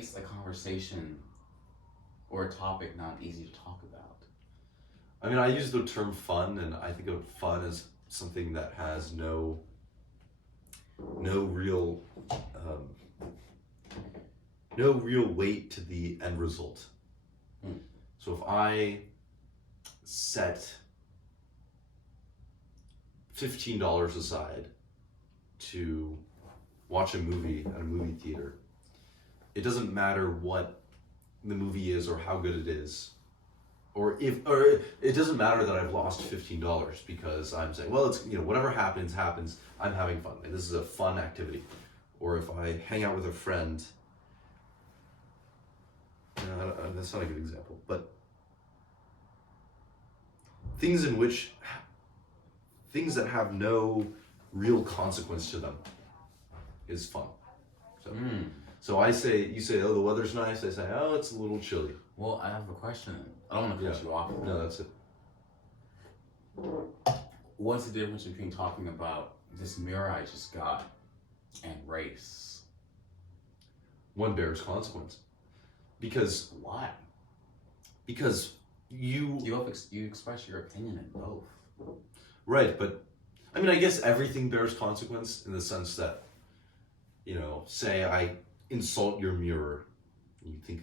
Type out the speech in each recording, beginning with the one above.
makes a conversation or a topic not easy to talk about? I mean, I use the term fun, and I think of fun as something that has no real no real weight to the end result. So if I set $15 aside to watch a movie at a movie theater, it doesn't matter what the movie is or how good it is, or it doesn't matter that I've lost $15 because I'm saying, well, it's, whatever happens, I'm having fun. Like, this is a fun activity. Or if I hang out with a friend, that's not a good example, but things that have no real consequence to them is fun. So you say, oh, the weather's nice. I say, oh, it's a little chilly. Well, I have a question. I don't want to cut you off. No, that's it. What's the difference between talking about this mirror I just got and race? One bears consequence. Because why? Because you express your opinion in both. Right, but I mean, I guess everything bears consequence in the sense that, say I insult your mirror, and you think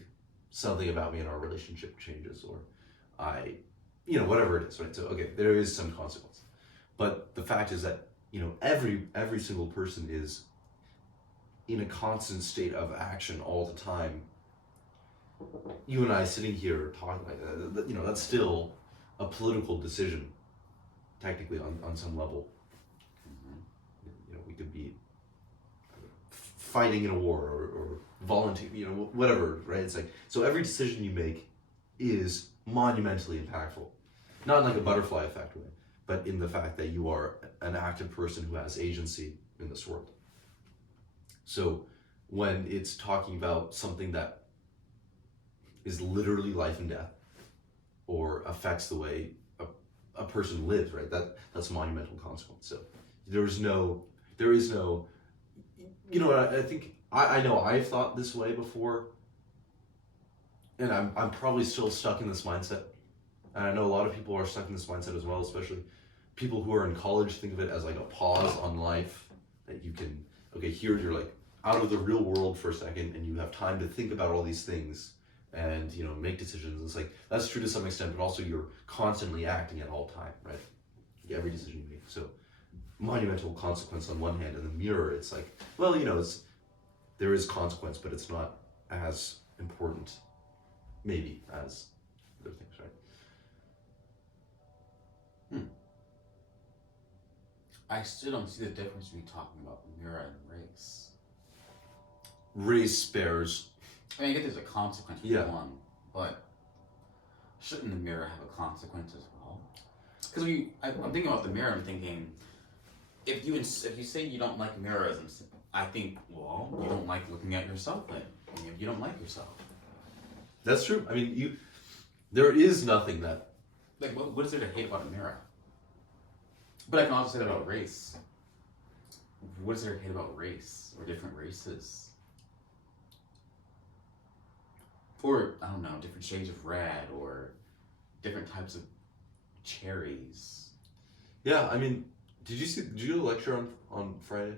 something about me in our relationship changes, or I, whatever it is, right? So, okay, there is some consequence. But the fact is that, every single person is in a constant state of action all the time. You and I sitting here talking like that, that's still a political decision, technically, on some level. We could be fighting in a war or volunteer, whatever, right? It's like, so every decision you make is monumentally impactful. Not in like a butterfly effect way, but in the fact that you are an active person who has agency in this world. So when it's talking about something that is literally life and death, or affects the way a person lives, right? That's monumental consequence. So there is no, I think, I know I've thought this way before, and I'm probably still stuck in this mindset. And I know a lot of people are stuck in this mindset as well, especially people who are in college think of it as like a pause on life, that you can, here you're like out of the real world for a second, and you have time to think about all these things and, make decisions. It's like, that's true to some extent, but also you're constantly acting at all time, right? Every decision you make. So monumental consequence on one hand, and the mirror, it's like, well, there is consequence, but it's not as important, maybe, as other things, right? I still don't see the difference between talking about mirror and race. Race bears. I mean, I get there's a consequence for one, but shouldn't the mirror have a consequence as well? Because I'm thinking about the mirror, I'm thinking, if you say you don't like mirrors, I think, well, you don't like looking at yourself then. I mean, you don't like yourself. That's true. I mean, there is nothing that... Like, what is there to hate about a mirror? But I can also say that about race. What is there to hate about race or different races? Or, I don't know, different shades of red or different types of cherries. Yeah, I mean, did you do a lecture on Friday?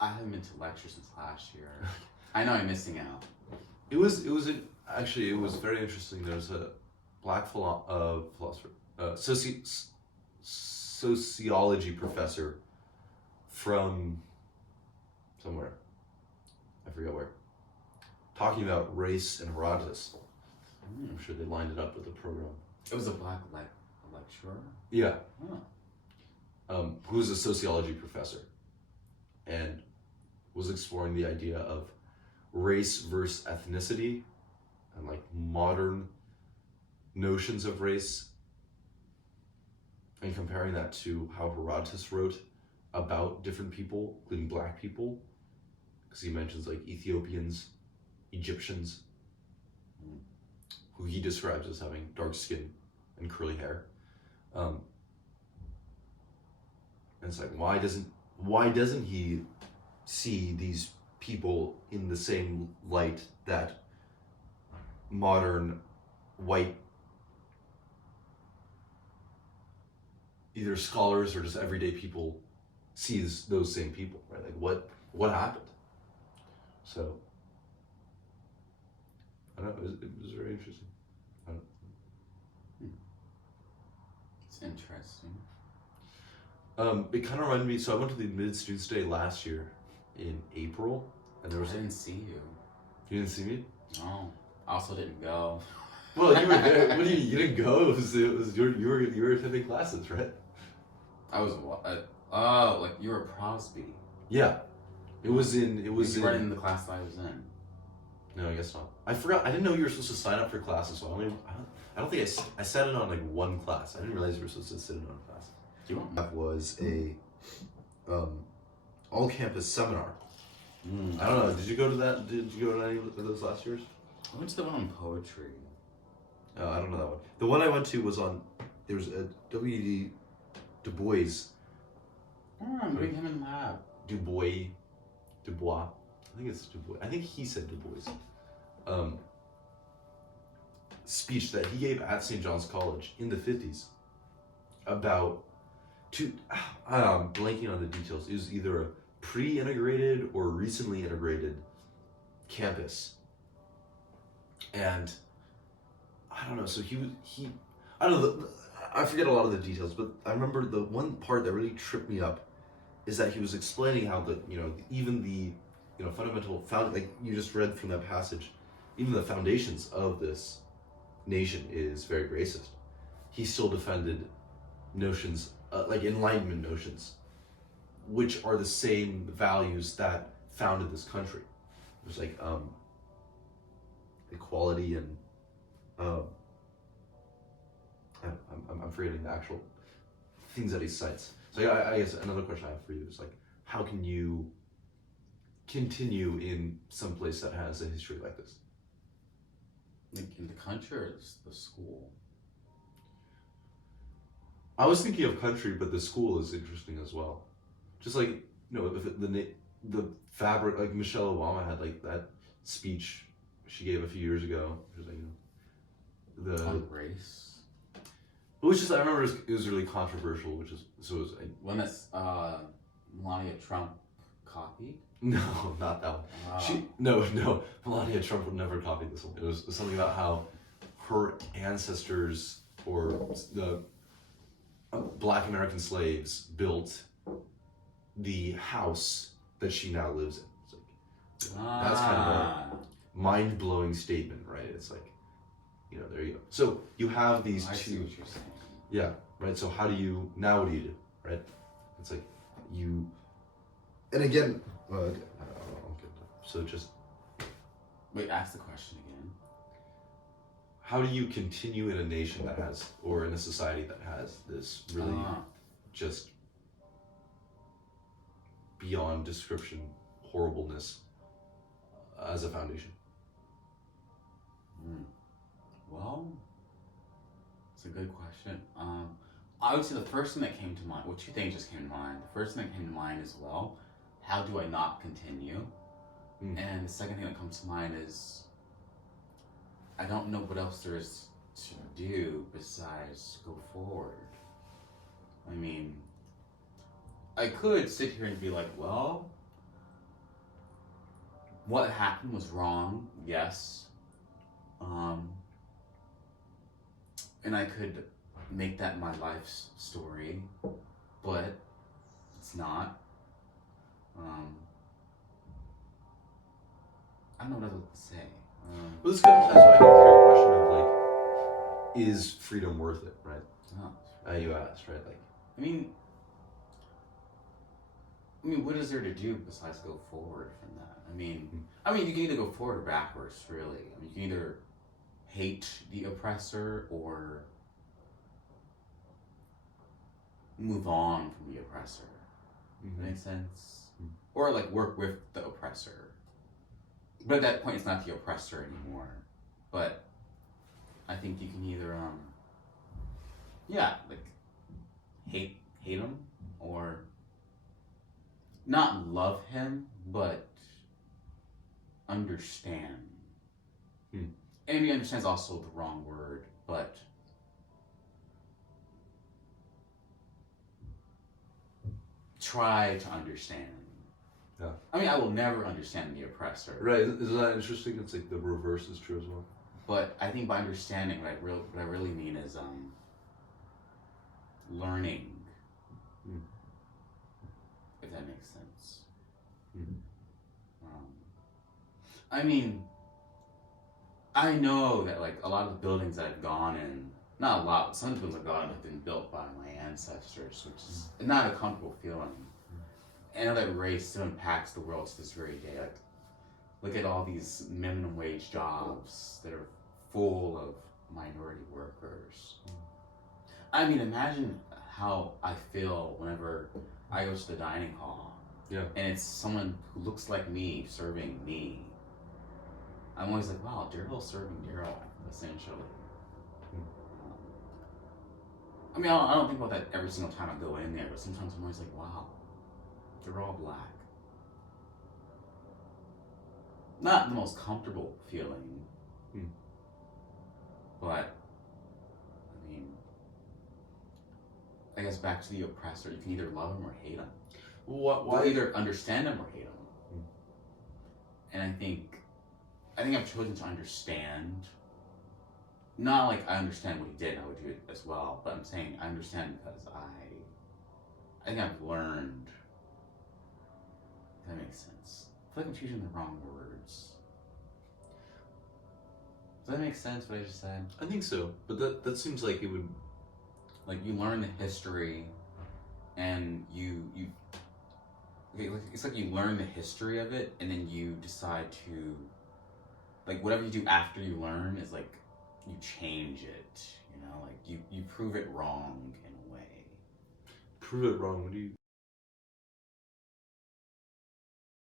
I haven't been to lectures since last year. I know I'm missing out. It was very interesting. There's a black philosopher, sociology professor from somewhere, I forget where, talking about race and Herodotus. I'm sure they lined it up with the program. It was a black lecturer? Yeah. Who's a sociology professor, and was exploring the idea of race versus ethnicity and like modern notions of race, and comparing that to how Herodotus wrote about different people, including black people, because he mentions like Ethiopians, Egyptians, who he describes as having dark skin and curly hair. And it's like, why doesn't he see these people in the same light that modern white either scholars or just everyday people sees those same people, right? Like what happened? So I don't know, it was very interesting. It's interesting. It kind of reminded me, so I went to the Admitted Students Day last year in April, and there was I didn't see you. You didn't see me? No. I also didn't go. Well, you were there. What do you mean? You didn't go? It was you were attending classes, right? I was like you were Crosby. Yeah, it was You weren't in the class that I was in. No, I guess not. I forgot. I didn't know you were supposed to sign up for classes. So I don't think I sat in on like one class. I didn't realize you were supposed to sit in on classes. That was a all campus seminar. I don't know. Did you go to that? Did you go to any of those last years? I went to the one on poetry. I don't know that one. The one I went to was on. There was a W.D. Du Bois. Bring him in lab. Du Bois. I think it's Du Bois. I think he said Du Bois. Speech that he gave at St. John's College in the 50s about I'm blanking on the details. It was either a pre-integrated or recently integrated campus. And I don't know, so he I don't know, I forget a lot of the details, but I remember the one part that really tripped me up is that he was explaining how even the fundamental like you just read from that passage, even the foundations of this nation is very racist. He still defended notions like Enlightenment notions, which are the same values that founded this country. There's like equality and I'm forgetting the actual things that he cites. So I guess another question I have for you is like, how can you continue in some place that has a history like this? Like in the country or the school? I was thinking of country, but the school is interesting as well. Just like, if the fabric, like Michelle Obama had like that speech she gave a few years ago. Which was like, on race. It was just, I remember it was really controversial, it was like, one that's Melania Trump copied? No, not that one. No, Melania Trump would never copy this one. It was something about how her ancestors or the Black American slaves built the house that she now lives in. It's like, that's kind of a mind-blowing statement, right? It's like, there you go. So you have these two. I see what you're saying. Yeah, right. So what do you do, right? It's like and again, so just wait. Ask the question again. How do you continue in a nation that has, or in a society that has this really just beyond description horribleness as a foundation? Well, it's a good question. I would say the first thing that came to mind, well, two things just came to mind. The first thing that came to mind is, well, how do I not continue? And the second thing that comes to mind is, I don't know what else there is to do besides go forward. I mean, I could sit here and be like, well, what happened was wrong, yes. And I could make that my life's story, but it's not. I don't know what else to say. Well, this kind of ties back into your question of like, is freedom worth it, right? You asked, right? Like, I mean, what is there to do besides go forward from that? I mean, you can either go forward or backwards, really. I mean, you can either hate the oppressor or move on from the oppressor. That makes sense? Or like work with the oppressor. But at that point, it's not the oppressor anymore. But I think you can either, hate him or not love him, but understand. Hmm. And maybe understand is also the wrong word, but try to understand. Yeah. I mean, I will never understand the oppressor. Right? Isn't that interesting? It's like the reverse is true as well. But I think by understanding, what I really mean is learning. Mm. If that makes sense. Mm. I mean, I know that like a lot of the buildings that I've gone in, not a lot, but some of the buildings I've gone in have been built by my ancestors, which is not a comfortable feeling. And I know that race still impacts the world to this very day. Like, look at all these minimum wage jobs that are full of minority workers. I mean, imagine how I feel whenever I go to the dining hall. Yeah. And it's someone who looks like me serving me. I'm always like, wow, Daryl's serving Daryl, essentially. I mean, I don't think about that every single time I go in there, but sometimes I'm always like, wow, they're all black. Not the most comfortable feeling, but, I mean, I guess back to the oppressor, you can either love him or hate him. Why? Or either understand him or hate him. And I think I've chosen to understand. Not like I understand what he did and I would do it as well, but I'm saying I understand because I think I've learned. If that makes sense. I feel like I'm choosing the wrong words. Does that make sense what I just said? I think so, but that seems like it would. Like you learn the history, and it's like you learn the history of it, and then you decide to, like whatever you do after you learn is like you change it, you know, like you prove it wrong in a way. Prove it wrong. What do you